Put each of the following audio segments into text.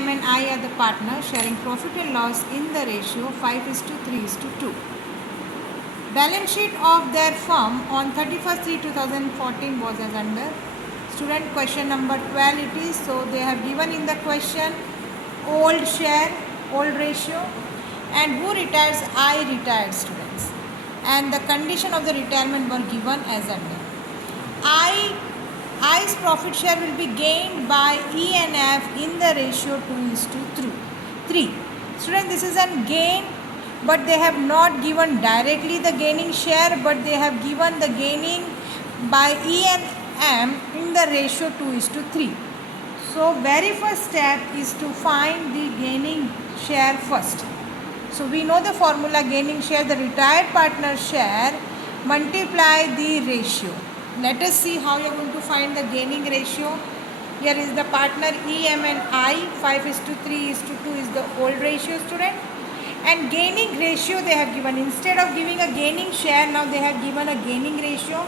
M and I are the partners sharing profit and loss in the ratio 5:3:2. Balance sheet of their firm on 31st/3/2014 was as under. Student, question number 12 it is. So they have given in the question old share, old ratio, and who retires? I retired, students. And the condition of the retirement were given as under. I's profit share will be gained by E and F in the ratio 2:3. Student, this is a gain, but they have not given directly the gaining share, but they have given the gaining by E and M in the ratio 2:3. So very first step is to find the gaining share first. So we know the formula: gaining share, the retired partner share, multiply the ratio. Let us see how you are going to find the gaining ratio. Here is the partner E, M and I. 5:3:2 is the old ratio, student. And gaining ratio they have given. Instead of giving a gaining share, now they have given a gaining ratio.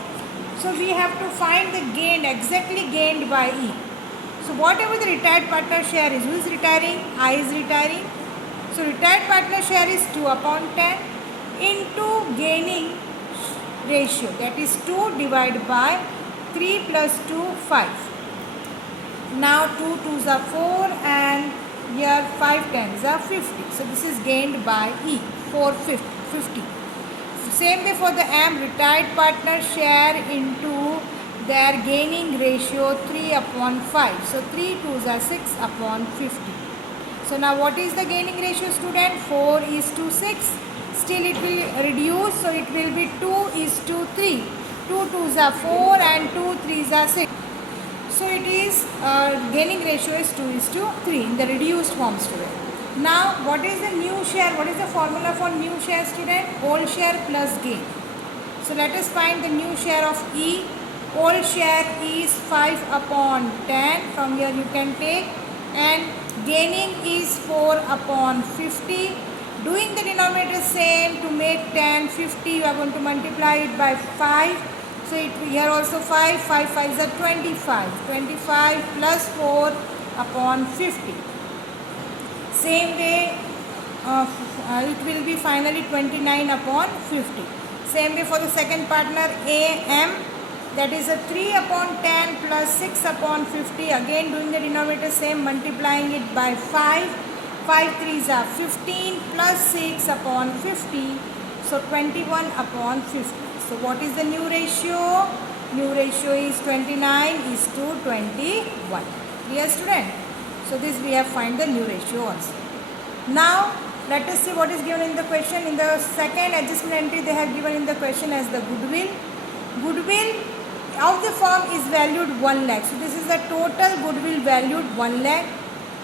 So we have to find the gain, exactly gained by E. So whatever the retired partner share is, who is retiring? I is retiring. So retired partner share is 2/10 into gaining ratio, that is 2 divided by 3 plus 2, 5. Now 2 2s are 4 and here 5 10s are 50. So this is gained by E, 450. Same way for the M, retired partner share into their gaining ratio 3/5. So 3 2s are 6/50. So now what is the gaining ratio, student? 4:6. Still it will reduce, so it will be 2:3. 2 2s are 4 and 2 3s are 6. So it is gaining ratio is 2:3 in the reduced form, student. Now what is the new share? What is the formula for new share, student? Old share plus gain. So let us find the new share of E. Old share is 5/10. From here you can take, and gaining is 4/50. Doing the denominator same, to make 10 50 you are going to multiply it by 5. So here also 5 5s are 25. 25 plus 4/50. Same way it will be finally 29/50. Same way for the second partner AM, that is a 3/10 plus 6/50. Again doing the denominator same, multiplying it by 5. 5 3s are 15 plus 6/50. So 21/50. So what is the new ratio? New ratio is 29:21. Clear, student? So this we have find the new ratio also. Now let us see what is given in the question. In the second adjustment entry they have given in the question as the goodwill. Goodwill of the firm is valued 1 lakh. So this is the total goodwill valued 1 lakh.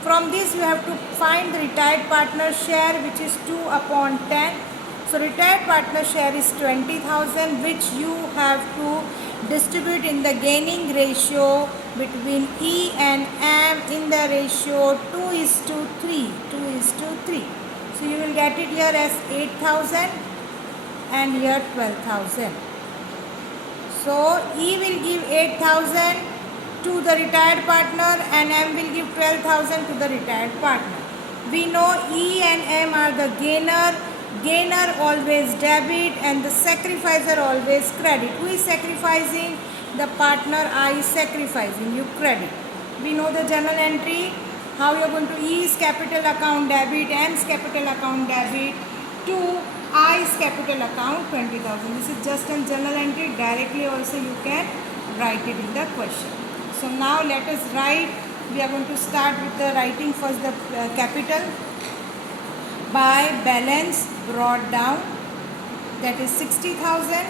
From this you have to find the retired partner share, which is 2/10. So retired partner share is 20,000, which you have to distribute in the gaining ratio between E and M in the ratio 2:3. 2:3. So you will get it here as 8,000 and here 12,000. So E will give 8,000 to the retired partner and M will give 12,000 to the retired partner. We know E and M are the gainer. Gainer always debit and the sacrificer always credit. Who is sacrificing? The partner I is sacrificing. You credit. We know the journal entry. How you are going to E's capital account debit, M's capital account debit to I's capital account 20,000. This is just a journal entry. Directly also you can write it in the question. So now let us write. We are going to start with the writing first the capital. By balance brought down, that is 60,000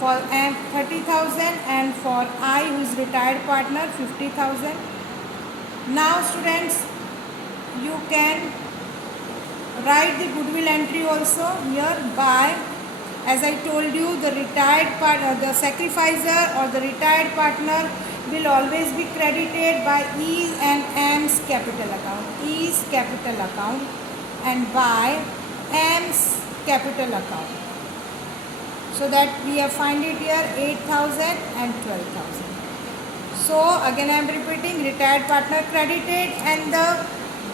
for M, 30,000, and for I who is retired partner 50,000. Now students, you can write the goodwill entry also here. By, as I told you, the retired partner, the sacrificer or the retired partner will always be credited by E and M's capital account. E's capital account and by M's capital account. So that we have find it here 8,000 and 12,000. So again I am repeating, retired partner credited and the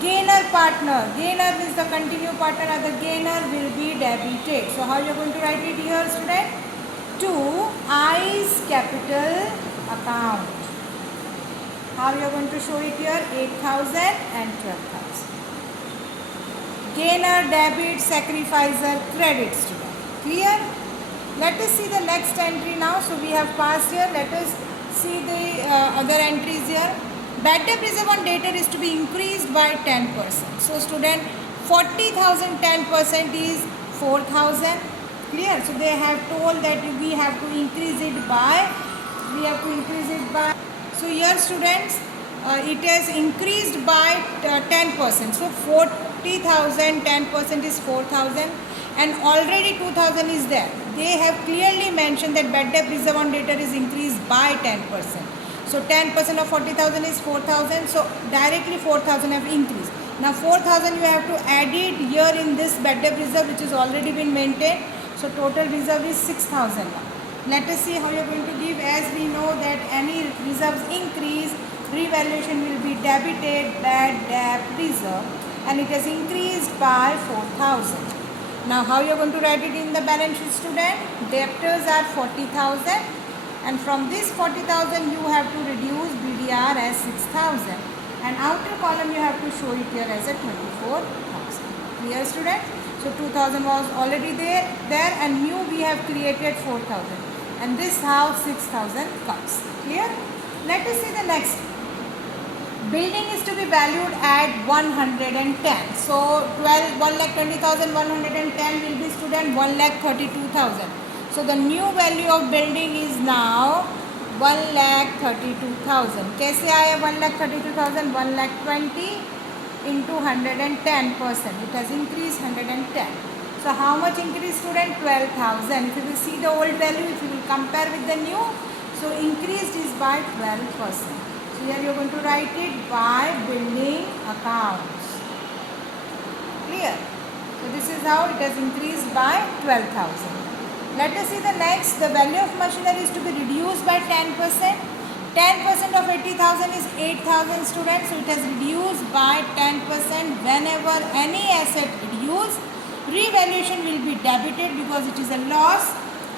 Gainer partner. Gainer means the continued partner and the gainer will be debited. So how you are going to write it here, student? To I's capital account. How you are going to show it here? 8,000 and 12,000. Gainer, debit, sacrificer, credit, student. Clear? Let us see the next entry now. So we have passed here. Let us see the other entries here. Bad debt reserve on debtor is to be increased by 10%. So student, 40,000, 10% is 4,000. Clear? So they have told that we have to increase it by, so here students, it has increased by 10%. So 40,000, 10% is 4,000 and already 2,000 is there. They have clearly mentioned that bad debt reserve on debtor is increased by 10%. So 10% of 40,000 is 4,000. So directly 4,000 have increased. Now 4,000 you have to add it here in this bad debt reserve which has already been maintained. So total reserve is 6,000 now. Let us see how you are going to give. As we know that any reserves increase, revaluation will be debited bad debt reserve and it has increased by 4,000. Now how you are going to write it in the balance sheet, student? Debtors are 40,000. And from this 40,000 you have to reduce BDR as 6,000 and outer column you have to show it here as a 24,000. Clear, student? So 2,000 was already there and new we have created 4,000 and this how 6,000 comes. Clear? Let us see the next. Building is to be valued at 110. So 1,20,110 will be, student, 1,32,000. So the new value of building is now 1,32,000. कैसे आया 1,32,000? 1,20,000 into 110%. It has increased 110. So how much increase, student? 12,000. If you will see the old value, if you will compare with the new, so increased is by 12%. So here you are going to write it by building accounts. Clear? So this is how it has increased by 12,000. Let us see the next. The value of machinery is to be reduced by 10%. 10% of 80,000 is 8,000, students. So it has reduced by 10%. Whenever any asset reduced, revaluation will be debited because it is a loss.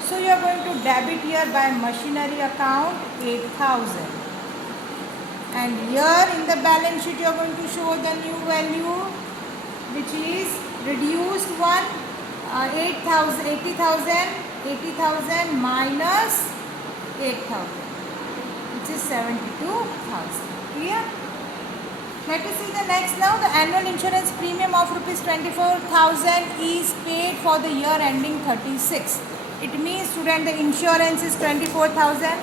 So you are going to debit here by machinery account 8,000. And here in the balance sheet you are going to show the new value which is reduced one. 80,000 minus 8,000 which is 72,000. Clear? Let us see the next now. The annual insurance premium of rupees 24,000 is paid for the year ending 36. It means, student, the insurance is 24,000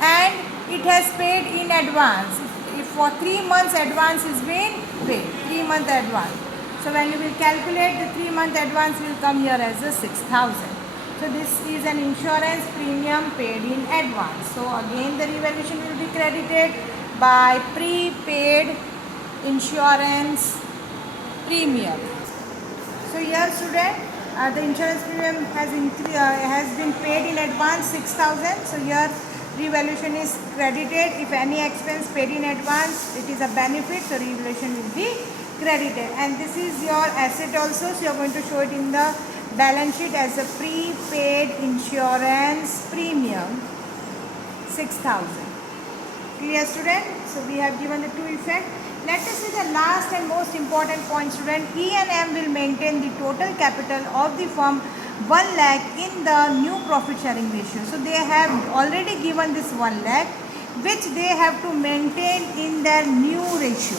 and it has paid in advance. If for 3 months advance is being paid, 3 month advance. So when you will calculate, the 3 month advance will come here as a 6,000. So this is an insurance premium paid in advance. So again the revaluation will be credited by prepaid insurance premium. So here, student, the insurance premium has been paid in advance 6,000. So here revaluation is credited. If any expense paid in advance, it is a benefit, so revaluation will be credited. And this is your asset also, so you are going to show it in the balance sheet as a prepaid insurance premium 6,000. Clear, student? So we have given the two effects. Let us see the last and most important point, student. E&M will maintain the total capital of the firm 1 lakh in the new profit sharing ratio. So they have already given this 1 lakh which they have to maintain in their new ratio.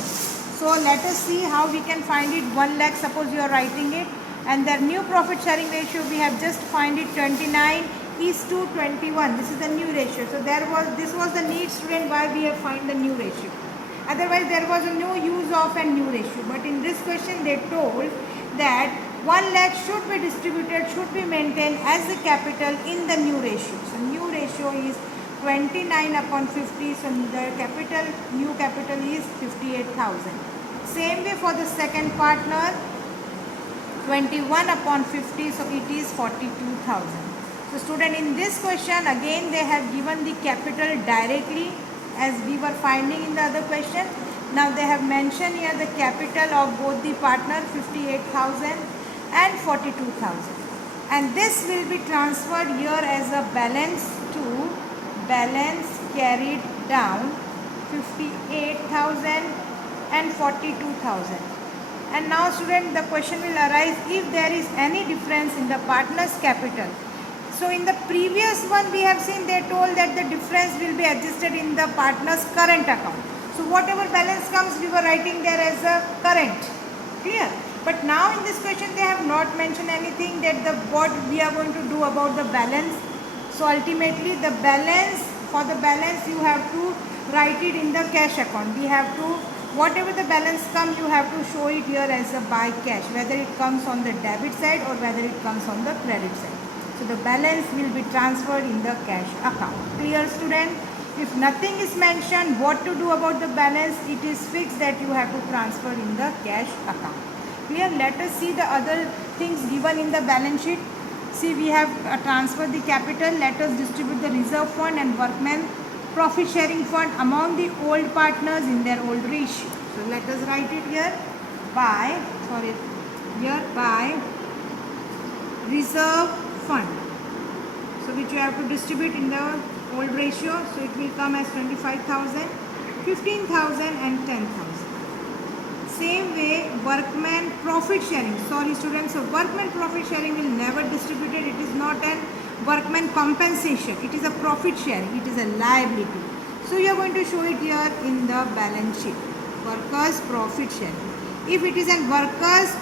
So let us see how we can find it. 1 lakh, suppose you are writing it, and their new profit sharing ratio we have just find it 29:21. This is the new ratio. So this was the need, student, why we have find the new ratio. Otherwise there was no use of a new ratio. But in this question they told that 1 lakh should be distributed, should be maintained as the capital in the new ratio. So new ratio is 29/50. So the new capital is 58,000. Same way for the second partner, 21/50. So it is 42,000. So student, in this question again they have given the capital directly as we were finding in the other question. Now they have mentioned here the capital of both the partner 58,000 and 42,000, and this will be transferred here as a balance to balance carried down 58,000 and 42,000. And now student, the question will arise if there is any difference in the partner's capital. So in the previous one we have seen they told that the difference will be adjusted in the partner's current account. So whatever balance comes, we were writing there as a current. Clear? But now in this question they have not mentioned anything that what we are going to do about the balance. So ultimately the balance, for the balance you have to write it in the cash account. We have to, whatever the balance comes, you have to show it here as a by cash, whether it comes on the debit side or whether it comes on the credit side. So the balance will be transferred in the cash account. Clear student? If nothing is mentioned what to do about the balance, it is fixed that you have to transfer in the cash account. Clear? Let us see the other things given in the balance sheet. See, we have transferred the capital. Let us distribute the reserve fund and workmen profit sharing fund among the old partners in their old ratio. So let us write it here by, by reserve fund. So which you have to distribute in the old ratio. So it will come as 25,000, 15,000 and 10,000. Same way workman profit sharing. Sorry students, so workman profit sharing will never distributed. It is not an workman compensation. It is a profit sharing. It is a liability. So you are going to show it here in the balance sheet. Workers profit sharing. If it is a workers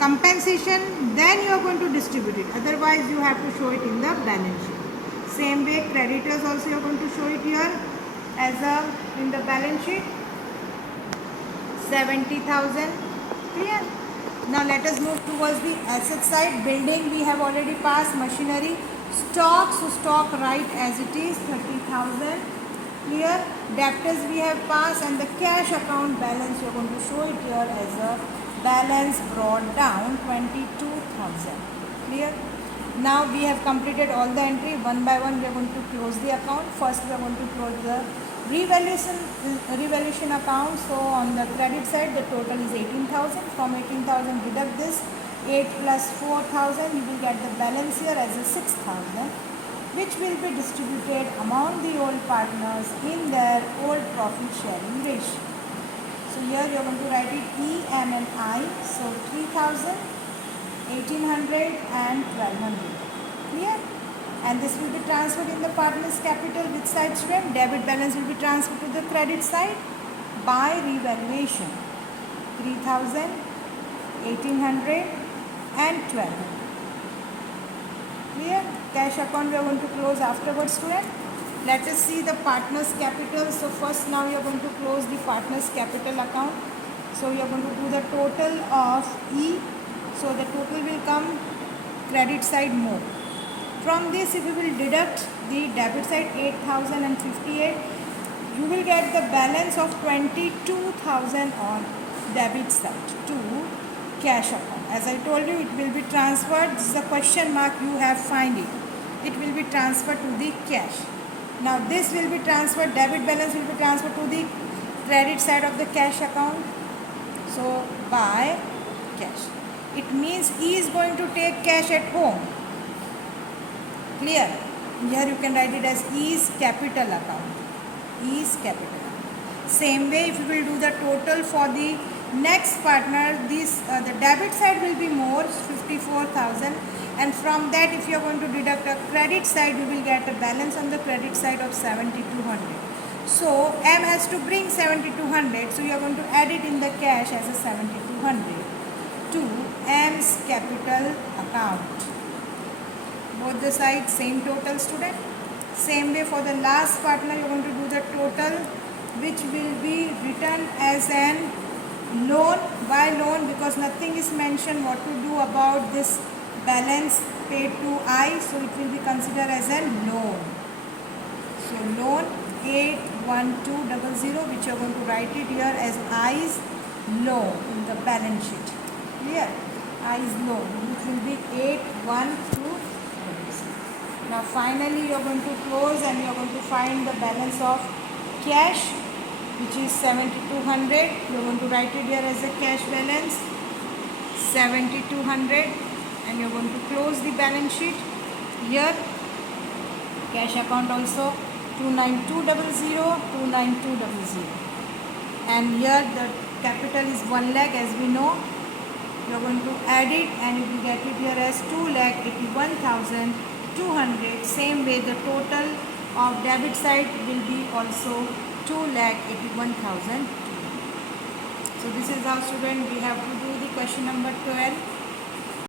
compensation, then you are going to distribute it. Otherwise you have to show it in the balance sheet. Same way creditors also you are going to show it here as a in the balance sheet. 70,000. Clear? Now let us move towards the asset side. Building we have already passed. Machinery, stock, so stock right as it is 30,000. Clear? Debtors we have passed, and the cash account balance you are going to show it here as a balance brought down 22,000. Clear? Now we have completed all the entry. One by one we are going to close the account. First we are going to close the revaluation account. So on the credit side the total is 18,000. From 18,000 deduct this 8 plus 4,000, you will get the balance here as a 6,000, which will be distributed among the old partners in their old profit sharing ratio. So here you are going to write it E, M and I. So 3,000, 1,800 and 1,200. Clear? And this will be transferred in the partner's capital. Which side student? Debit balance will be transferred to the credit side by revaluation. 3,000, 1,800 and 1,200. Clear? Cash account we are going to close afterwards student. Let us see the partner's capital. So first now we are going to close the partner's capital account. So we are going to do the total of E. So the total will come credit side more. From this, if you will deduct the debit side 8,058, you will get the balance of 22,000 on debit side to cash account. As I told you, it will be transferred. This is a question mark, you have find it. It will be transferred to the cash. Now this will be transferred, debit balance will be transferred to the credit side of the cash account. So by cash. It means E is going to take cash at home. Clear? Here you can write it as E's capital account. E's capital. Same way, if you will do the total for the next partner, this the debit side will be more, 54,000, and from that if you are going to deduct a credit side, you will get a balance on the credit side of 7,200. So M has to bring 7,200, so you are going to add it in the cash as a 7,200 to M's capital account. Both the sides same total student. Same way for the last partner, you are going to do the total, which will be written as an loan. Why loan? Because nothing is mentioned what to do about this balance paid to I, so it will be considered as a loan. So loan 81200, which you are going to write it here as I's loan in the balance sheet. Clear? I's loan, which will be 81200. Now finally you are going to close and you are going to find the balance of cash, which is 7200. You are going to write it here as a cash balance 7200, and you are going to close the balance sheet. Here cash account also 29200, 29200, and here the capital is 1 lakh as we know. You are going to add it and you will get it here as 2,81,200. Same way the total of debit side will be also 2,81,000. So this is how, student, we have to do the question number 12.